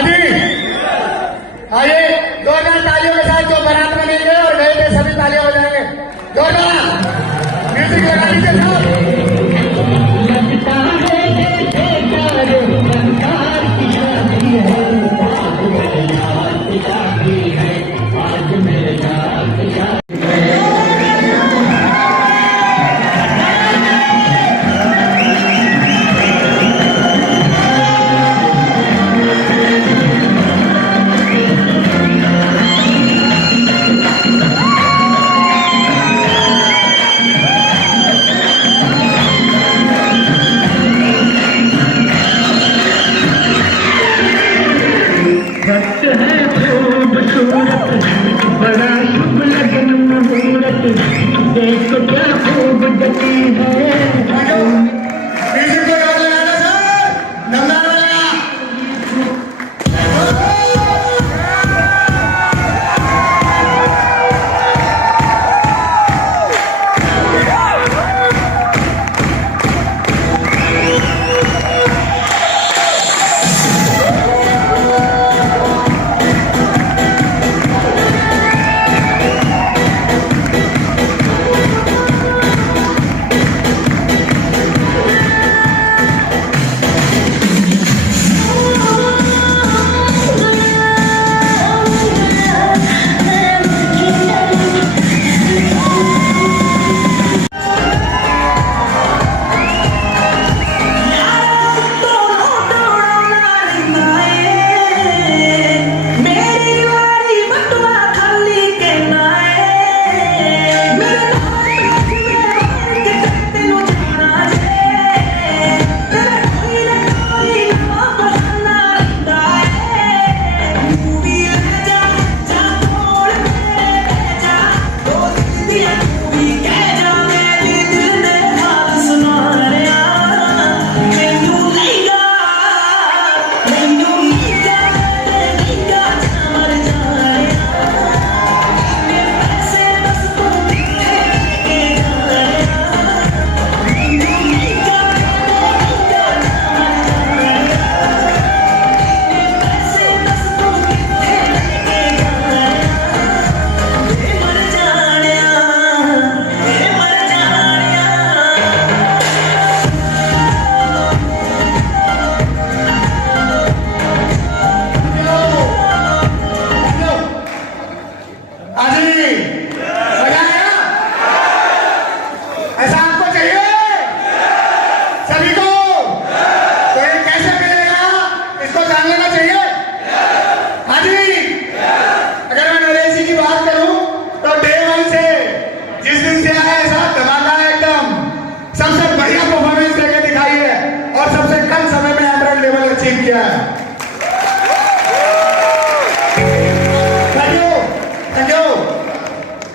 हाँ जी, आइए जोरदार तालियों के साथ जो बारात में मिल गए और गए थे सभी तालियां हो जाएंगे। जोरदार म्यूजिक लगा लीजिए साहब। बड़ा शुभ लगन मुहूर्त देखो क्या खूब गति है। म्यूजिक को याद लगाना सर, नंबर लगा।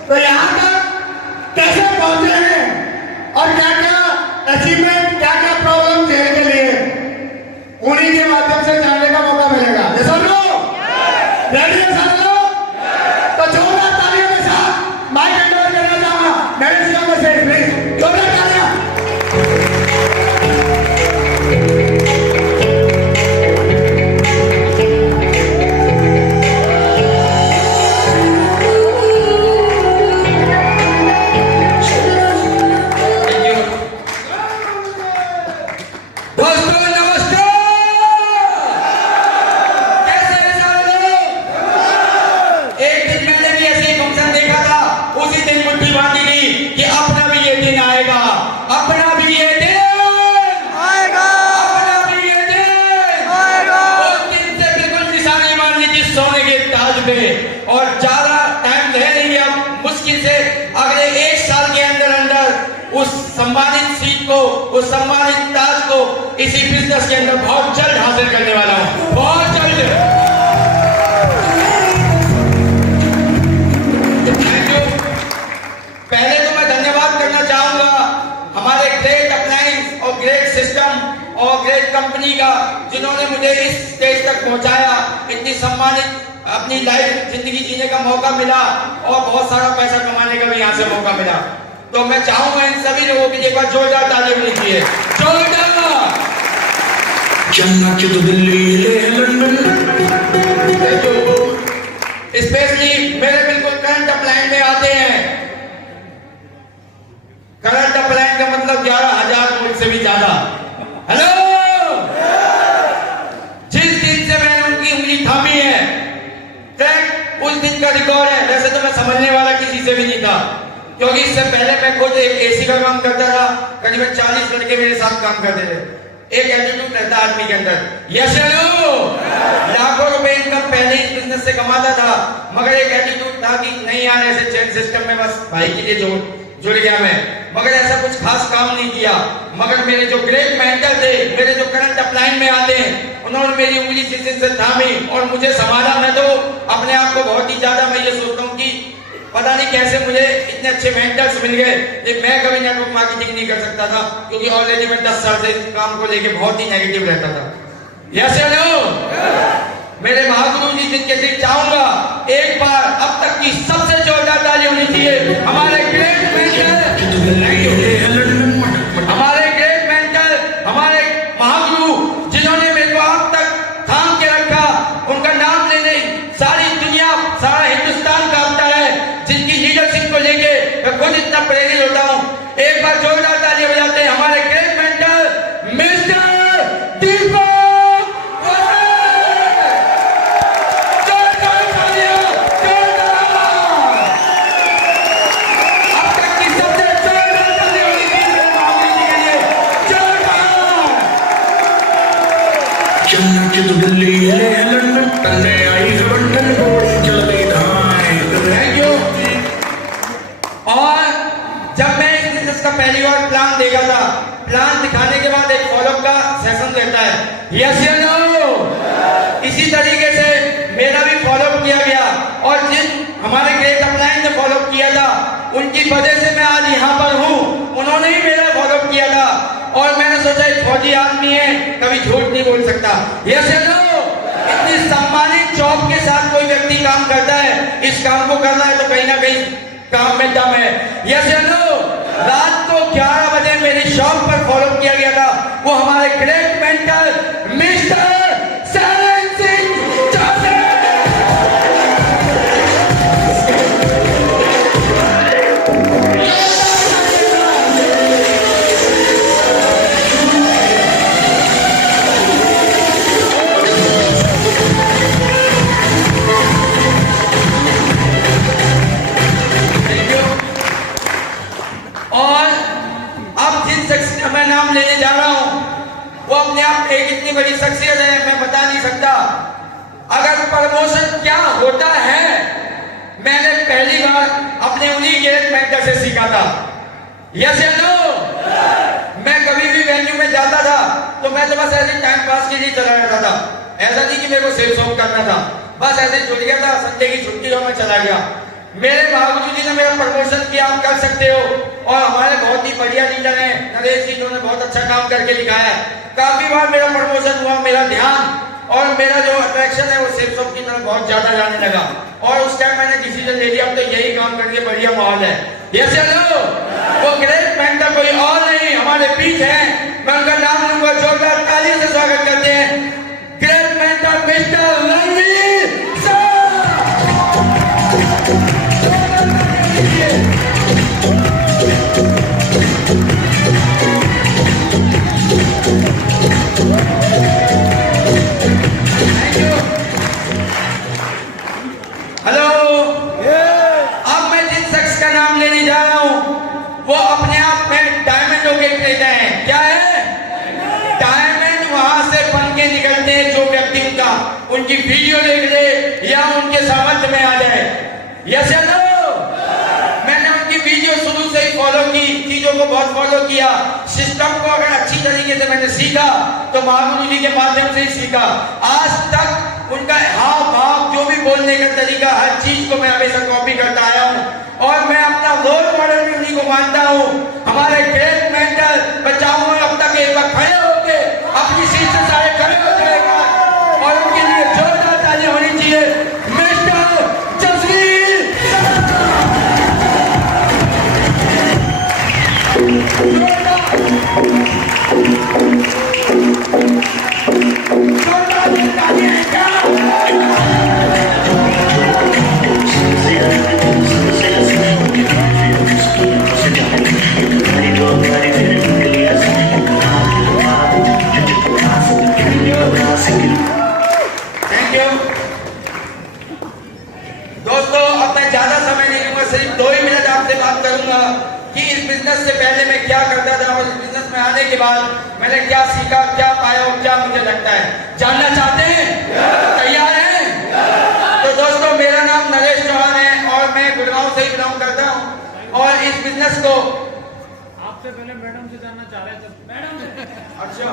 तो यहाँ तक कैसे पहुंचे हैं और क्या क्या अचीवमेंट, क्या क्या प्रॉब्लम झेलने के लिए, उन्हीं के माध्यम से जानने का मौका मिलेगा। सब लोग रेडी है? सब लोग तो जोरदार तालियों के साथ माइक हैंड ओवर करना चाहूंगा मेरे सीएम से, प्लीज जोरदार तालियां। और ज्यादा टाइम है नहीं, अब मुश्किल से अगले 1 साल के अंदर अंदर उस सम्मानित सीट को, उस सम्मानित ताज को इसी बिजनेस के अंदर बहुत जल्द हासिल करने वाला हूं, बहुत जल्द। Thank you. पहले तो मैं धन्यवाद करना चाहूंगा हमारे ग्रेट अप्लायंस और ग्रेट सिस्टम और ग्रेट कंपनी का, जिन्होंने मुझे इस स्टेज तक पहुंचाया, इतनी सम्मानित अपनी लाइफ जिंदगी जीने का मौका मिला और बहुत सारा पैसा कमाने का भी यहाँ से मौका मिला। तो मैं चाहूंगा इन सभी लोगों की एक बार जोरदार ताली दीजिए, जोरदार। चन्ना चुद दिल्ली ले लंदन जी मेरे बिल्कुल करंट अपलाइन में आते हैं। करंट अपलाइन का मतलब 11,000 वोल्ट से भी ज्यादा। हेलो, जिस दिन से मैंने उनकी उंगली थामी है, ट्रैक उस दिन का रिकॉर्ड है। वैसे तो मैं समझने वाला किसी से भी नहीं था, क्योंकि इससे पहले मैं खुद एक एसी का काम करता था। करीबन 40 लड़के मेरे साथ काम करते थे। एक एटीट्यूड रहता आदमी के अंदर, यस हेलो, लाखों रुपए इनकम पहले इस बिजनेस से कमाता था, मगर एक एटीट्यूड था कि नहीं यार ऐसे चेन सिस्टम में बस भाई के लिए जुड़ गया मैं, मगर ऐसा कुछ खास काम नहीं किया। मगर मेरे जो ग्रेट मेंटर थे, मेरे जो करंट अपलाइन में आते हैं, उन्होंने मेरी उंगली से थामी और मुझे संभाला। मैं तो अपने आप को बहुत ही ज्यादा मैं ये सोचता हूँ कि पता नहीं कैसे मुझे इतने अच्छे मेंटर्स मिल गए कि मैं कभी नेटवर्क मार्केटिंग नहीं कर सकता था, क्योंकि ऑलरेडी मैं 10 साल से इस काम को लेके बहुत ही नेगेटिव रहता था। यस नो, मेरे महागुरु जी जिनके सिर चाहूंगा एक बार अब तक की सबसे जोरदार ताली होनी चाहिए हमारे ग्रेट मेंटर, हमारे ग्रेट मेंटर, हमारे महागुरु जिन्होंने मेरे को अब तक थाम के रखा। उनका नाम लेने सारी दुनिया, सारा हिंदुस्तान कांपता है, जिनकी लीडरशिप को लेके मैं खुद इतना प्रेरित होता हूं। एक बार जोरदार ताली बजाते हैं हमारे great mentor mister Deepak. Thank you. और जब मैं इस बिजनेस का पहली बार प्लान देखा था, प्लान दिखाने के बाद एक फॉलोअप का सेशन रहता है, यस या नो। इसी तरीके से मेरा भी फॉलोअप किया गया और जिन हमारे ग्रेट अपलाइन ने फॉलोअप किया था उनकी वजह से मैं आज यहाँ पर हूँ। उन्होंने ही मेरा फॉलोअप किया था और मैंने सोचा एक फौजी आदमी है, कभी झूठ नहीं बोल सकता। यस या नो, इतनी सम्मानित जॉब के साथ कोई व्यक्ति काम करता है, इस काम को कर रहा है तो कहीं ना कहीं काम में दम है। यस या नो, रात को 11 बजे मेरी शॉप पर फॉलो किया गया था, वो हमारे great mentor mister Saran Singh Chaudhary. मैं नाम लेने जा रहा हूं, वो अपने आप एक इतनी बड़ी शख्सियत है, मैं बता नहीं सकता। अगर प्रमोशन क्या होता है, मैंने पहली बार अपने उन्हीं ग्रेट मेंटर से सीखा था। यस या नो, मैं कभी भी वेन्यू में जाता था तो मैं तो बस ऐसे टाइम पास के लिए चला जाता था, ऐसा नहीं कि मेरे को सेल शॉप करना था, बस ऐसे जुड़ गया था, संडे की छुट्टी हो मैं चला गया। मेरे महागुरु जी ने मेरा प्रमोशन किया, आप कर सकते हो। और हमारे बहुत ही बढ़िया लीडर हैं नरेश जी, उन्होंने बहुत अच्छा काम करके दिखाया है। काफी बार मेरा प्रमोशन हुआ, मेरा ध्यान और मेरा जो अट्रैक्शन है वो सेल्स ऑफ की तरफ बहुत ज्यादा जाने लगा और उस टाइम मैंने डिसीजन ले लिया अब तो यही काम करके बढ़िया माहौल है। यस हेलो, वो ग्रेट मेंटर कोई और नहीं हमारे बीच है, मैं उनका नाम लूंगा, जोरदार तालियों से स्वागत करते हैं great mentor mister Ranveer sir. Hello, अब मैं जिस शख्स का नाम लेने जा रहा हूं वो अपने आप में डायमंड होके निकलते हैं। क्या है डायमंड? वहां से बन के निकलते हैं जो व्यक्ति उनकी वीडियो देख ले या उनके सामर्थ्य में आ जाए। यस या नो, मैंने उनकी वीडियो शुरू से ही फॉलो की, चीजों को बहुत फॉलो किया, सिस्टम को अगर अच्छी तरीके से मैंने सीखा तो महागुरु जी के माध्यम से ही सीखा। आज तक उनका हाव भाव, जो भी बोलने का तरीका, हर चीज को मैं हमेशा कॉपी करता आया हूँ और मैं अपना रोल मॉडल भी उन्हीं को मानता हूँ। हमारे ग्रेट मेंटर, मैं चाहूंगा अब तक एक बार खड़े होके अपनी सीट से सारे खड़े हो जाएगा और उनके लिए जोरदार ताली होनी चाहिए मिस्टर जसवीर। के बाद मैंने क्या सीखा, क्या पाया और क्या मुझे लगता है, जानना चाहते हैं? तैयार हैं? तो दोस्तों, मेरा नाम नरेश चौहान है और मैं गुड़गांव से ही बिलोंग करता हूँ और इस बिजनेस को आपसे पहले मैडम से जानना चाह रहे थे। मैडम से अच्छा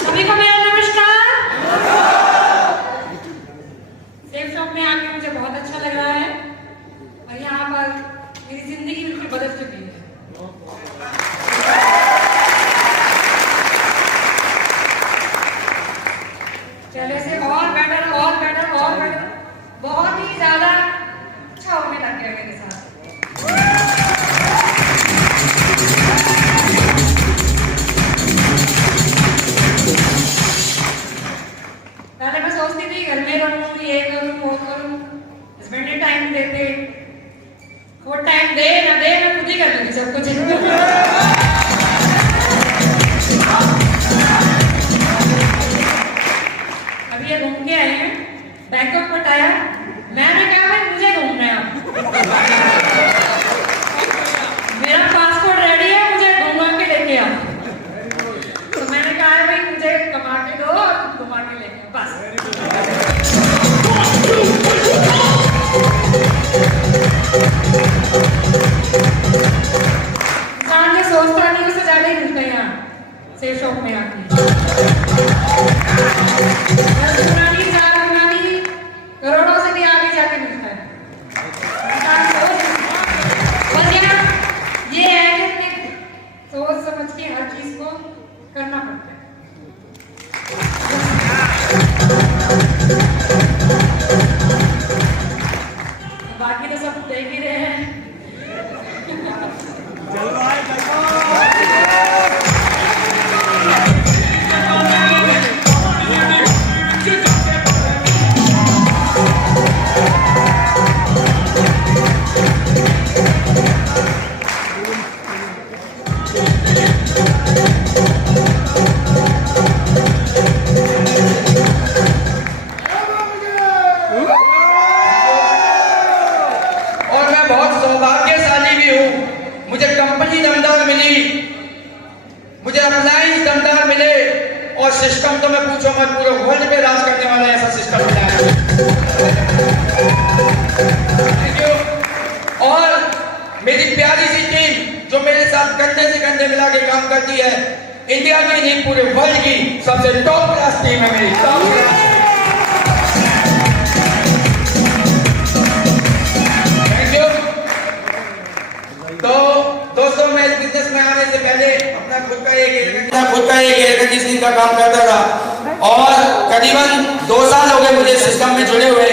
सभी को मेरा नमस्कार। सेफ शॉप में आके मुझे बहुत अच्छा लग रहा है और यहाँ पर मेरी जिंदगी बिल्कुल बदल चुकी है। पहले से और बेटर, बहुत ही ज्यादा अच्छा होने लग गया मेरे साथ। पहले मैं सोचती थी घर में रहूं, ये करूं, वो करूं, हस्बैंड ने टाइम देते, वो टाइम दे ना दे मैं खुद ही कर लूंगी सब कुछ। अभी ये घूम के आए हैं, बैंकॉक पटाया, मैंने कहा भाई मुझे घूमना है अब। मेरा पासपोर्ट रेडी है, मुझे घुमा के लेके आओ। तो मैंने कहा है भाई मुझे कमा के दो और घुमा के लेके आओ, बस। इंसान जो सोचता नहीं उससे ज्यादा ही मिलता है यहाँ सेफ शॉप में आके। करोड़ों से भी आगे जाके मिलता है। बस यहाँ ये है कि सोच समझ के हर चीज को करना पड़ता है। बाकी तो सब देख ही रहे हैं। और सिस्टम तो मैं पूछो मत, पूरे वर्ल्ड पे राज करने वाला ऐसा सिस्टम मिला है। और मेरी प्यारी सी टीम जो मेरे साथ कंधे से कंधे मिला के काम करती है, इंडिया की नहीं पूरे वर्ल्ड की सबसे टॉप क्लास टीम है मेरी, टॉप क्लास। Thank you. तो दोस्तों, मैं इस बिजनेस में आने से पहले अपना खुद का एक एयर कंडीशनिंग का काम करता था और करीबन 2 साल हो गए मुझे सिस्टम में जुड़े हुए।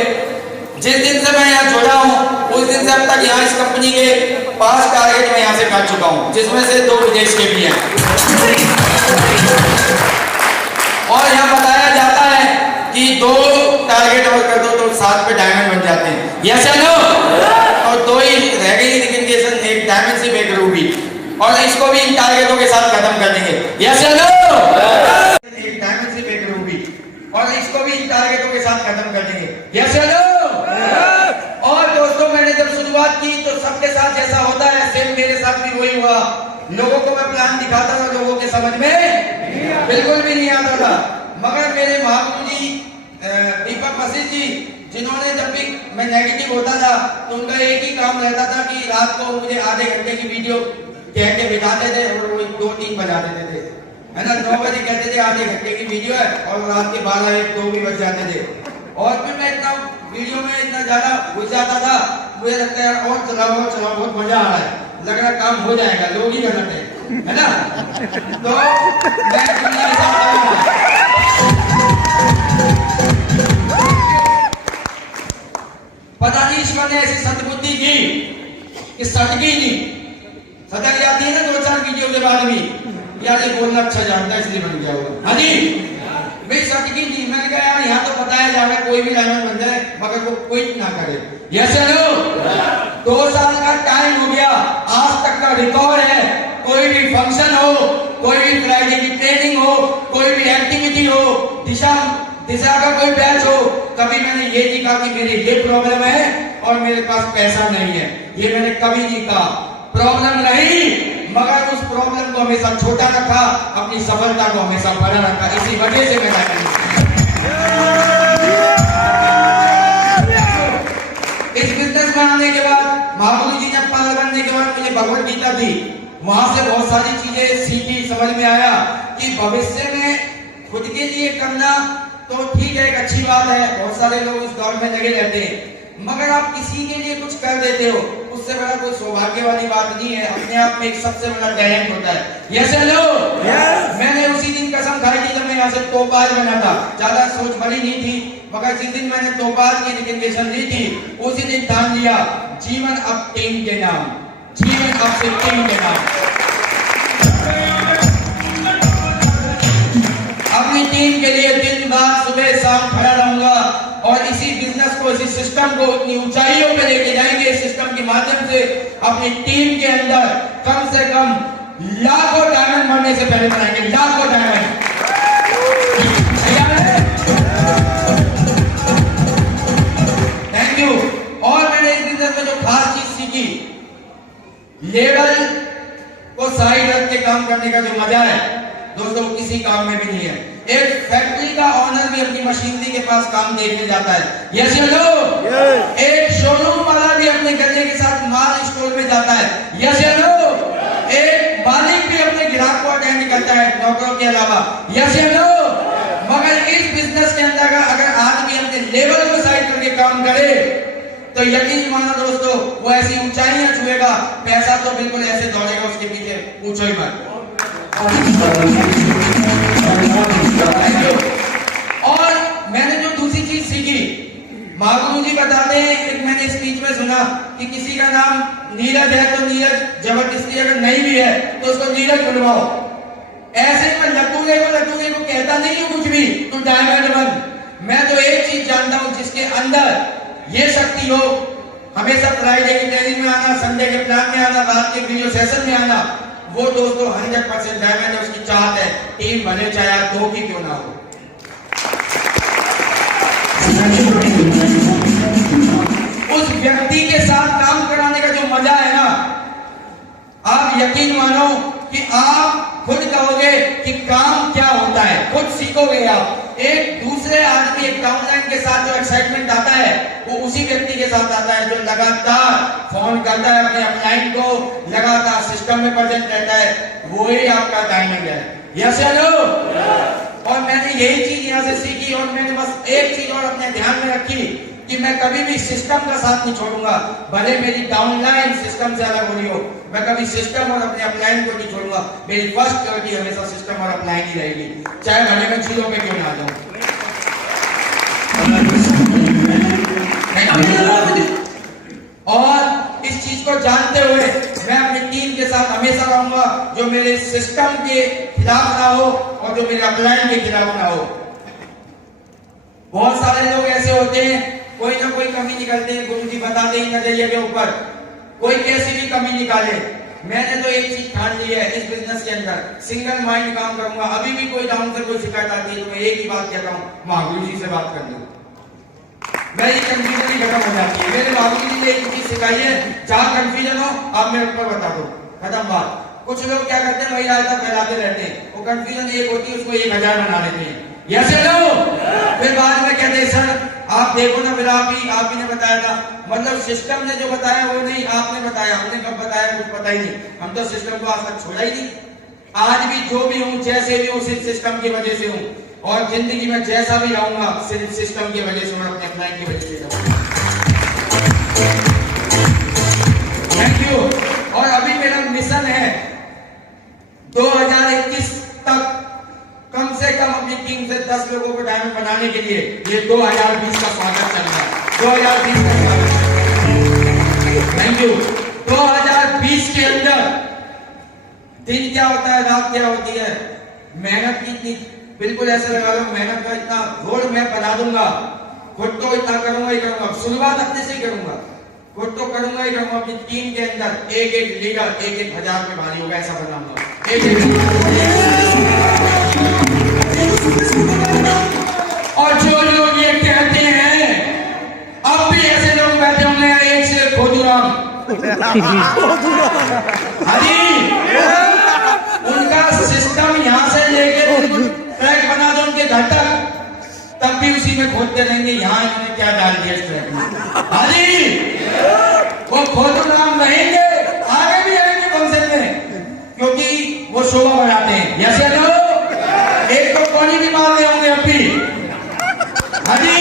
जिस दिन से मैं यहाँ जुड़ा हूँ उस दिन से अब तक यहाँ इस कंपनी के 5 टारगेट मैं यहाँ से कर चुका हूँ, जिसमें से 2 विदेश के भी हैं। और यहाँ बताया जाता है कि 2 टारगेट और कर दो तो 7 पे डायमंड बन जाते हैं। यस या नो? और 2 ही रह गई रिकमेंडेशन, एक डायमंड से एक रूबी, और इसको भी इन टारगेटों के साथ खत्म कर देंगे। यस या नो? एक डायमंड से एक रूबी, और इसको भी इन टारगेटों के साथ खत्म कर देंगे। यस या नो? और दोस्तों, मैंने जब शुरुआत की तो सबके साथ जैसा होता है सेम मेरे साथ भी वही हुआ। लोगों को मैं प्लान दिखाता था, लोगों के समझ में बिल्कुल भी नहीं आता था। मगर मेरे महागुरु जी दीपक वशिष्ठ जी, जिन्होंने जब भी मैं नेगेटिव होता था तो उनका एक ही काम रहता था कि रात को मुझे आधे घंटे की वीडियो कह के बिठाते थे और वो 2-3 बजा देते थे, है ना। 9 बजे कहते थे आधे घंटे की वीडियो है और रात के 12-1-2 भी बज जाते थे। और फिर मैं इतना वीडियो में इतना ज्यादा घुस जाता था, मुझे लगता है और चलाओ बहुत मजा आ रहा है, लग रहा काम हो जाएगा, लोग ही गलत है ना। तो मैं पता नहीं ईश्वर ने ऐसी सद्बुद्धि की कि सदगी नहीं सदक जाती है ना 2-4 वीडियो के बाद भी, यार ये बोलना अच्छा जानता है इसलिए बन गया होगा। हाँ जी, मैं सटकी थी, मैंने कहा यार यहाँ तो बताया जा रहा है कोई भी डायमंड बन जाए मगर वो क्विट ना करे। यस नो 2 साल का टाइम हो गया, आज तक का रिकॉर्ड है। कोई भी फंक्शन हो, कोई भी फ्राइडे की ट्रेनिंग हो, कोई भी एक्टिविटी हो, दिशा का कोई बैच हो, कभी मैंने ये नहीं कहा कि मेरी ये प्रॉब्लम है और मेरे पास पैसा नहीं है, ये मैंने कभी नहीं कहा। प्रॉब्लम रही मगर उस प्रॉब्लम को हमेशा छोटा रखा, अपनी सफलता को हमेशा बड़ा रखा। इसी वजह से मैं इस बिजनेस में आने के बाद, महागुरु जी ने पाल बनने के बाद मुझे भगवत गीता दी, वहां से बहुत सारी चीजें सीखी, समझ में आया कि भविष्य में खुद के लिए करना तो ठीक है, एक अच्छी बात है, बहुत सारे लोग उस दौर में लगे रहते हैं, मगर आप किसी के लिए कुछ कर देते हो उससे बड़ा कोई सौभाग्य वाली बात नहीं है। अपने आप में एक सबसे बड़ा टैलेंट होता है। यस लो मैंने उसी दिन कसम खाई थी जब मैं यहाँ से तोपाज बना था, ज्यादा सोच बड़ी नहीं थी, मगर जिस दिन मैंने तोपाज की रिकमेंडेशन ली थी उसी दिन ठान लिया जीवन अब टीम के नाम, जीवन अब से टीम के नाम। अपनी टीम के लिए दिन रात सुबह शाम खड़ा रहूंगा और इसी बिजनेस को, इसी सिस्टम को इतनी ऊंचाइयों पे लेके जाएंगे। इस सिस्टम के माध्यम से अपनी टीम के अंदर कम से कम लाखों डायमंड मरने से पहले बनाएंगे, लाखों डायमंड। Thank you. और मैंने इस बिजनेस में जो खास चीज सीखी, लेवल को साइड रख के काम करने का जो मजा है दोस्तों वो किसी काम में भी नहीं है। एक फैक्ट्री का ऑनर भी अपनी मशीनरी के पास काम देखने जाता है। यस नो एक शोरूम वाला भी अपने गले के साथ माल स्टोर में जाता है। यस नो एक मालिक भी अपने ग्राहक को अटेंड करता है नौकरों के अलावा। यस नो मगर इस बिजनेस के अंदर अगर आदमी अपने लेवल को साइड करके काम करे तो यकीन मानो दोस्तों वो ऐसी ऊंचाइयां छुएगा, पैसा तो बिल्कुल ऐसे दौड़ेगा उसके पीछे, पूछो ही मत। और मैंने जो दूसरी चीज सीखी, महागुरु जी बताते हैं, एक मैंने स्पीच में सुना कि किसी का नाम नीरज है तो नीरज जबरदस्ती अगर नहीं भी है तो उसको नीरज बुलवाओ। ऐसे में लटूरे को कहता नहीं हूं कुछ भी, तू डायमंड बन। मैं तो एक चीज जानता हूं, जिसके अंदर ये शक्ति हो, हमेशा फ्राइडे की ट्रेनिंग में आना, संडे के प्लान में आना, रात के वीडियो सेशन में आना, वो दोस्तों 100% डायमंड है। उसकी चाहत है टीम भले चाहे 2 की क्यों ना हो। उस व्यक्ति के साथ काम कराने का जो मजा है ना, आप यकीन मानो कि आप खुद कहोगे कि काम क्या होता है, खुद सीखोगे आप। एक दूसरे आदमी, एक डाउनलाइन के साथ जो एक्साइटमेंट आता है वो उसी व्यक्ति के साथ आता है जो लगातार फोन करता है अपने अपलाइन को, लगातार सिस्टम में प्रेजेंट रहता है, वो ही आपका डायमंड है। यस नो और मैंने यही चीज यहाँ से सीखी और मैंने बस एक चीज और अपने ध्यान में रखी कि मैं कभी भी सिस्टम का साथ नहीं छोड़ूंगा, भले मेरी डाउनलाइन सिस्टम से अलग हो रही हो, मैं कभी सिस्टम और अपने अपलाइन को नहीं छोड़ूंगा। मेरी फर्स्ट प्रायोरिटी हमेशा सिस्टम और अपलाइन ही रहेगी, चाहे भले मैं चीजों पे क्यों ना जाऊं। और इस चीज को जानते हुए मैं अपनी टीम के साथ हमेशा रहूंगा जो मेरे सिस्टम के खिलाफ ना हो और जो मेरे अपलाइन के खिलाफ ना हो। बहुत सारे लोग ऐसे होते हैं, कोई ना कोई कमी निकालते हैं, गुरुजी बताते ही नजरिए के ऊपर, कोई कैसी भी कमी निकाले। मैंने तो एक चीज ठान ली है इस बिजनेस के अंदर, सिंगल माइंड काम करूंगा। अभी भी कोई डाउन से कोई शिकायत आती है तो मैं एक ही बात कहता हूँ, महागुरु जी से बात कर लो, मेरी कंफ्यूजन ही खत्म हो जाती है। मेरे महागुरु जी ने एक चीज सिखाई है, जहां कंफ्यूजन हो आप मेरे ऊपर बता दो, खत्म बात। कुछ लोग क्या करते हैं, वही आयता फैलाते रहते हैं, वो कंफ्यूजन एक होती है उसको 1000 बना लेते हैं। यस नो फिर बाद में कहते हैं सर आप देखो ना, फिर आप ही ने बताया था, मतलब सिस्टम ने जो बताया वो नहीं आपने बताया, हमने कब बताया कुछ पता ही नहीं। हम तो सिस्टम को आज तक छोड़ा ही नहीं। आज भी जो भी हूँ, जैसे भी हूँ, सिर्फ सिस्टम की वजह से हूँ और जिंदगी में जैसा भी रहूंगा सिर्फ सिस्टम की वजह से, मैं अपने क्लाइंट की वजह से रहूंगा। Thank you. और अभी मेरा मिशन है 2021 तक कम से कम अपनी टीम से 10 लोगों को डायमंड बनाने के लिए। ये 2020 का स्वागत चल रहा है, 2020 का स्वागत। Thank you. 2020 के अंदर दिन क्या होता है, रात क्या होती है, मेहनत की बिल्कुल ऐसा लगा लो मेहनत का इतना रोड मैप बना दूंगा, खुद तो इतना करूंगा ही करूंगा, शुरुआत अपने से ही करूंगा, खुद तो करूंगा ही करूंगा। अपनी टीम के अंदर एक एक लीडर 1,000 में भारी होगा, ऐसा बनाऊंगा। और जो लोग ये कहते हैं, अब भी ऐसे लोग बैठे होंगे, एक से खोदूराम, उनका सिस्टम यहाँ से लेके ट्रैक बना दो उनके घर तक, तब भी उसी में खोदते रहेंगे यहाँ इन्होंने क्या डाल दिया इस ट्रैक में। हाजी वो खोदूराम रहेंगे, आगे भी रहेंगे फंक्शन में, क्योंकि वो शोभा बढ़ाते हैं। जैसे लोग एक तो कोनी भी मार रहे होंगे अब भी। हाजी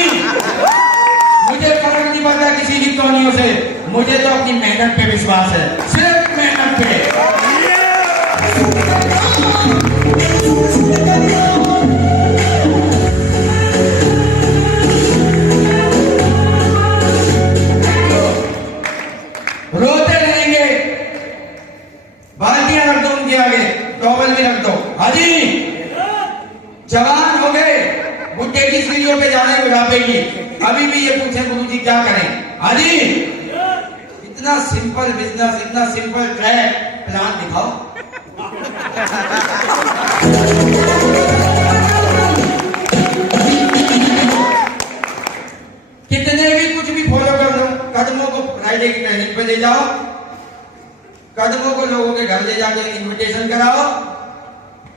मुझे फर्क नहीं पड़ता किसी की टोनियों से, मुझे तो अपनी मेहनत पे विश्वास है, सिर्फ मेहनत पे। रोते रहेंगे, बाल्टियां रख दो उनके आगे, टॉवल भी रख दो। हाजी जवान हो गए, बुढ़े की सीढ़ियों पे जाने बुढ़ापे की, अभी भी ये पूछे गुरुजी क्या करें। हाजी इतना सिंपल बिजनेस, इतना सिंपल ट्रैक प्लान दिखाओ। कितने भी कुछ भी फॉलो कर लो, कदमों को फ्राइडे की ट्रेनिंग पे ले जाओ, कदमों को लोगों के घर ले जाके इनविटेशन कराओ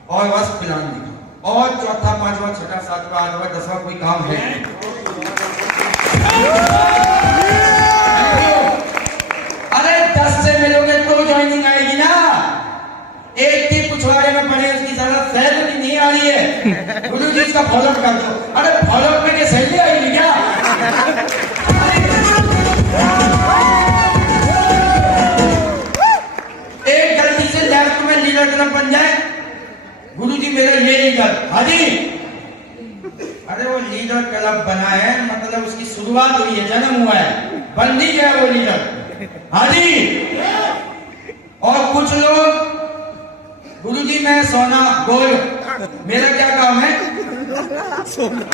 और बस प्लान दिखाओ। और चौथा, पांचवा, छठा, सातवां, आठवां, 10वां कोई काम है? अरे 10 से मिलोगे तो ज्वाइनिंग आएगी ना। एक की पिछवाड़े में पड़े उसकी जरूरत सैलरी नहीं आ रही है, गुरु जी इसका फॉलो कर दो। अरे फॉलो करके सैलरी आएगी क्या? एक गलती से लेफ्ट में लीडर क्लब बन जाए, गुरु जी मेरा ये लीडर। हाजी अरे वो लीडर क्लब बना है मतलब उसकी शुरुआत हुई है, जन्म हुआ है, बन नहीं गया वो लीडर। हाजी और कुछ लोग गुरुजी मैं सोना गोल्ड, मेरा क्या काम है? सोना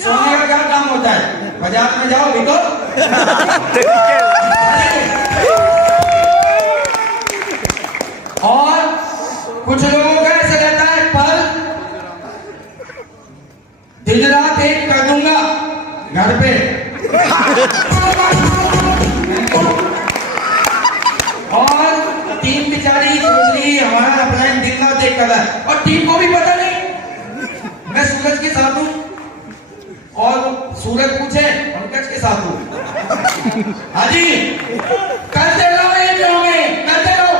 सोने का क्या काम होता है? बाजार में जाओ भी तो। और कुछ लोगों का ऐसा रहता है, पल दिन रात एक कर दूंगा घर पे। और टीम बेचारी सोच रही हमारा अपलाइन दिन रात एक कर रहा है, और टीम को भी पता नहीं मैं सूरज के साथ हूं, और सूरज पूछे पंकज के साथ हूं। हाजी करते रहो, एक रहोगे, करते रहो,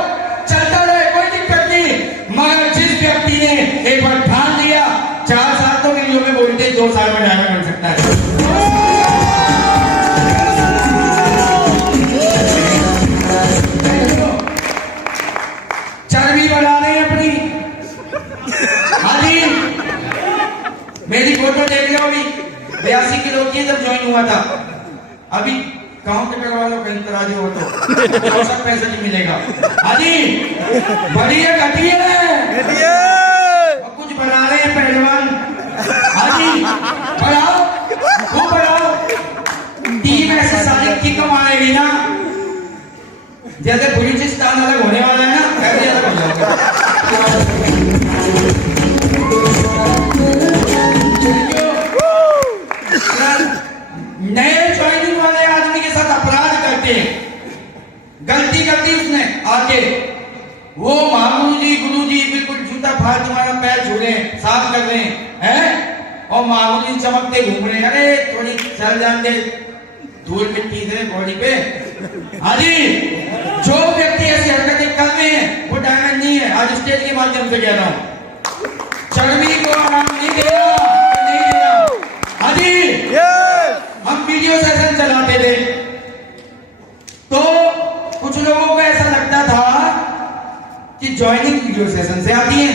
चलता रहे, कोई दिक्कत नहीं। मगर जिस व्यक्ति ने एक बार ठान लिया 4 साल तो वीडियो में बोलते 2 साल में डायमंड बन सकता है। चर्बी बढ़ा रहे हैं अपनी। हाजी मेरी फोटो देख लो, अभी 82 किलो की जब ज्वाइन हुआ था, अभी काउंट करवा लो कहीं तराजू हो तो 64 नहीं मिलेगा। हाजी बड़ी है, घटी है, और कुछ बना रहे हैं पहलवान। हाजी बढ़ाओ, वो बढ़ाओ, टीम ऐसे सारी की कमाएगी ना, जैसे बलूचिस्तान अलग होने वाला है ना, ऐसे अलग हो जाएगा। नए ज्वाइनिंग वाले आदमी के साथ अपराध करके गलती करती उसने आके, वो महागुरु जी गुरु जी बिल्कुल जूता फाड़ तुम्हारा पैर छू रहे हैं, साफ कर रहे हैं, और महागुरु जी चमकते घूम रहे हैं। अरे थोड़ी चल जान दे, धूल मिट्टी से बॉडी पे। हाजी जो व्यक्ति ऐसी हरकतें कर रहे हैं वो डायमंड नहीं है। आज स्टेज के माध्यम से कह रहा हूं, चर्बी को आराम नहीं देना, नहीं देना। हाजी हम वीडियो सेशन चलाते थे तो कुछ लोगों को ऐसा लगता था कि ज्वाइनिंग वीडियो सेशन से आती है,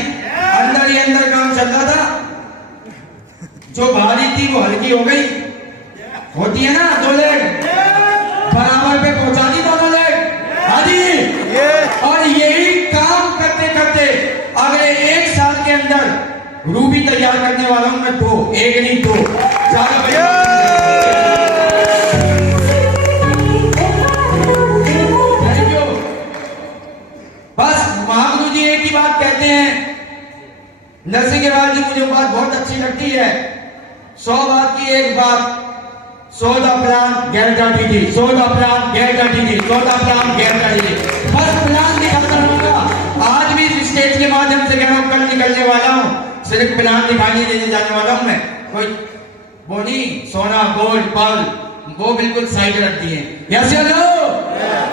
अंदर ही अंदर काम चल रहा था। जो भारी थी वो हल्की हो गई, होती है ना, 2 लेग बराबर पे पहुंचा दी, दोनों लेग। हाजी और करते, अगले 1 साल के अंदर रूबी तैयार करने वाला हूं मैं 2, 1 नहीं 2, 4 बस महागुरु जी एक ही बात कहते हैं, नरसिंह जी मुझे बात बहुत अच्छी लगती है, 100 बात की एक बात, 100 दा प्लान गैर डाटी थी, 100 दा प्लान गैर डाटी थी, 100 दा प्लान गैर डाटी थी, बस प्लान दिखाता रहूंगा। आज भी इस स्टेज के माध्यम से कह रहा हूं, कल निकलने वाला हूं, सिर्फ प्लान दिखाई देने जाने वाला हूं मैं, कोई वो नहीं सोना गोल्ड पल वो बिल्कुल साइड रख दिए। यस या नो?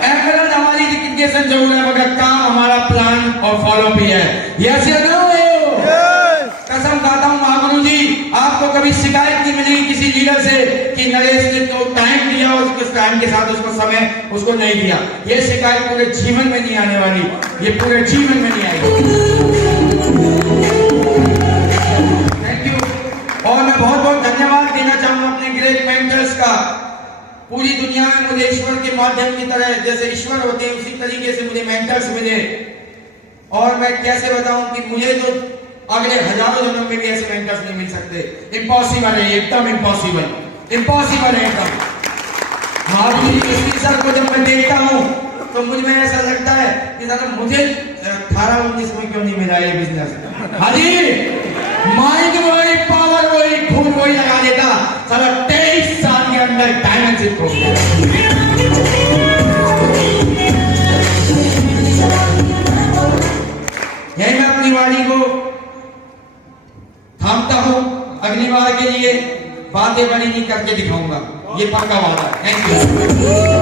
एमरल्ड हमारी रिकग्निशन जरूर है मगर काम हमारा प्लान और फॉलो भी है। यस या नो? कसम खाता हूं महागुरु जी, आपको कभी शिकायत नहीं मिलेगी किसी लीडर से कि नरेश ने तो टाइम दिया और उसको टाइम के साथ उसको समय उसको नहीं दिया। ये शिकायत पूरे जीवन में नहीं आने वाली, ये पूरे जीवन में नहीं आएगी। Thank you. और मैं बहुत बहुत धन्यवाद देना चाहूंगा अपने ग्रेट मेंटर्स का। पूरी दुनिया में मुझे ईश्वर के माध्यम की तरह जैसे ईश्वर होते हैं उसी तरीके से मुझे मेंटर्स मिले, और मैं कैसे बताऊं कि मुझे तो अगले हजारों जन्म में भी ऐसे मेंटर्स नहीं मिल सकते। इम्पॉसिबल है, एकदम इम्पॉसिबल, इम्पॉसिबल है एकदम। महावीर सर को जब मैं देखता हूँ तो मुझ में ऐसा लगता है कि दादा मुझे 18-19 में क्यों नहीं मिला ये बिजनेस। हाजी माइंड वही, पावर वही, खून वही लगा देता, साला 23 साल के अंदर डायमंड शिप हो गया। यही मैं अपनी वाणी को थामता हूं, अगली बार के लिए बातें बड़ी नहीं करके दिखाऊंगा, ये पक्का वादा। Thank you.